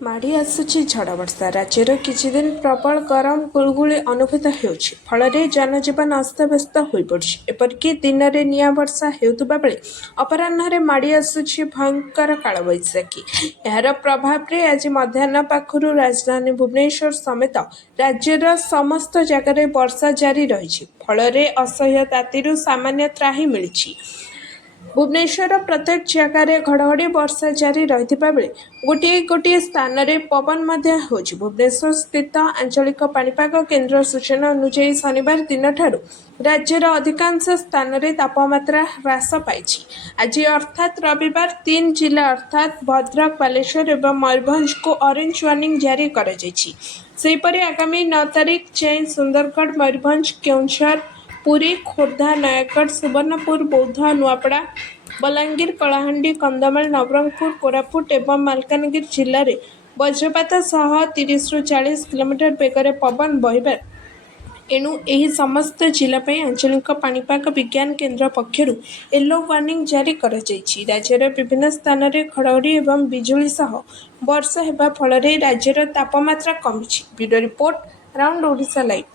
ମାଡ଼ି ଆସୁଛି ଝଡ଼ ବର୍ଷା। ରାଜ୍ୟର କିଛି ଦିନ ପ୍ରବଳ ଗରମ ଗୁଳୁଗୁଳି ଅନୁଭୂତ ହେଉଛି। ଫଳରେ ଜନଜୀବନ ଅସ୍ତବ୍ୟସ୍ତ ହୋଇପଡ଼ିଛି। ଏପରିକି ଦିନରେ ନିଆଁ ବର୍ଷା ହେଉଥିବା ବେଳେ ଅପରାହ୍ନରେ ମାଡ଼ି ଆସୁଛି ଭୟଙ୍କର କାଳବୈଶାଖୀ। ଏହାର ପ୍ରଭାବରେ ଆଜି ମଧ୍ୟାହ୍ନ ପାଖରୁ ରାଜଧାନୀ ଭୁବନେଶ୍ୱର ସମେତ ରାଜ୍ୟର ସମସ୍ତ ଜାଗାରେ ବର୍ଷା ଜାରି ରହିଛି। ଫଳରେ ଅସହ୍ୟ ତାତିରୁ ସାମାନ୍ୟ ତ୍ରାହି ମିଳିଛି। ଭୁବନେଶ୍ୱରର ପ୍ରତ୍ୟେକ ଜାଗାରେ ଘଡ଼ଘଡ଼ି ବର୍ଷା ଜାରି ରହିଥିବା ବେଳେ ଗୋଟିଏ ଗୋଟିଏ ସ୍ଥାନରେ ପବନ ମଧ୍ୟ ହେଉଛି। ଭୁବନେଶ୍ୱର ସ୍ଥିତ ଆଞ୍ଚଳିକ ପାଣିପାଗ କେନ୍ଦ୍ର ସୂଚନା ଅନୁଯାୟୀ ଶନିବାର ଦିନଠାରୁ ରାଜ୍ୟର ଅଧିକାଂଶ ସ୍ଥାନରେ ତାପମାତ୍ରା ହ୍ରାସ ପାଇଛି। ଆଜି ଅର୍ଥାତ୍ ରବିବାର 3 ଜିଲ୍ଲା ଅର୍ଥାତ୍ ଭଦ୍ରକ, ବାଲେଶ୍ୱର ଏବଂ ମୟୂରଭଞ୍ଜକୁ ଅରେଞ୍ଜ ୱାର୍ଣ୍ଣିଂ ଜାରି କରାଯାଇଛି। ସେହିପରି ଆଗାମୀ 9 ତାରିଖ ଯାଏଁ ସୁନ୍ଦରଗଡ଼, ମୟୂରଭଞ୍ଜ, କେଉଁଝର, ପୁରୀ, ଖୋର୍ଦ୍ଧା, ନୟାଗଡ଼, ସୁବର୍ଣ୍ଣପୁର, ବୌଦ୍ଧ, ନୂଆପଡ଼ା, ବଲାଙ୍ଗୀର, କଳାହାଣ୍ଡି, କନ୍ଧମାଳ, ନବରଙ୍ଗପୁର, କୋରାପୁଟ ଏବଂ ମାଲକାନଗିରି ଜିଲ୍ଲାରେ ବଜ୍ରପାତ ସହ 30ରୁ 40 କିଲୋମିଟର ବେଗରେ ପବନ ବହିବ। ଏଣୁ ଏହି ସମସ୍ତ ଜିଲ୍ଲା ପାଇଁ ଆଞ୍ଚଳିକ ପାଣିପାଗ ବିଜ୍ଞାନ କେନ୍ଦ୍ର ପକ୍ଷରୁ ୟେଲୋ ୱାର୍ଣ୍ଣିଂ ଜାରି କରାଯାଇଛି। ରାଜ୍ୟର ବିଭିନ୍ନ ସ୍ଥାନରେ ଘଡ଼ଘଡ଼ି ଏବଂ ବିଜୁଳି ସହ ବର୍ଷା ହେବା ଫଳରେ ରାଜ୍ୟର ତାପମାତ୍ରା କମିଛି। Bureau report, round Odisha live.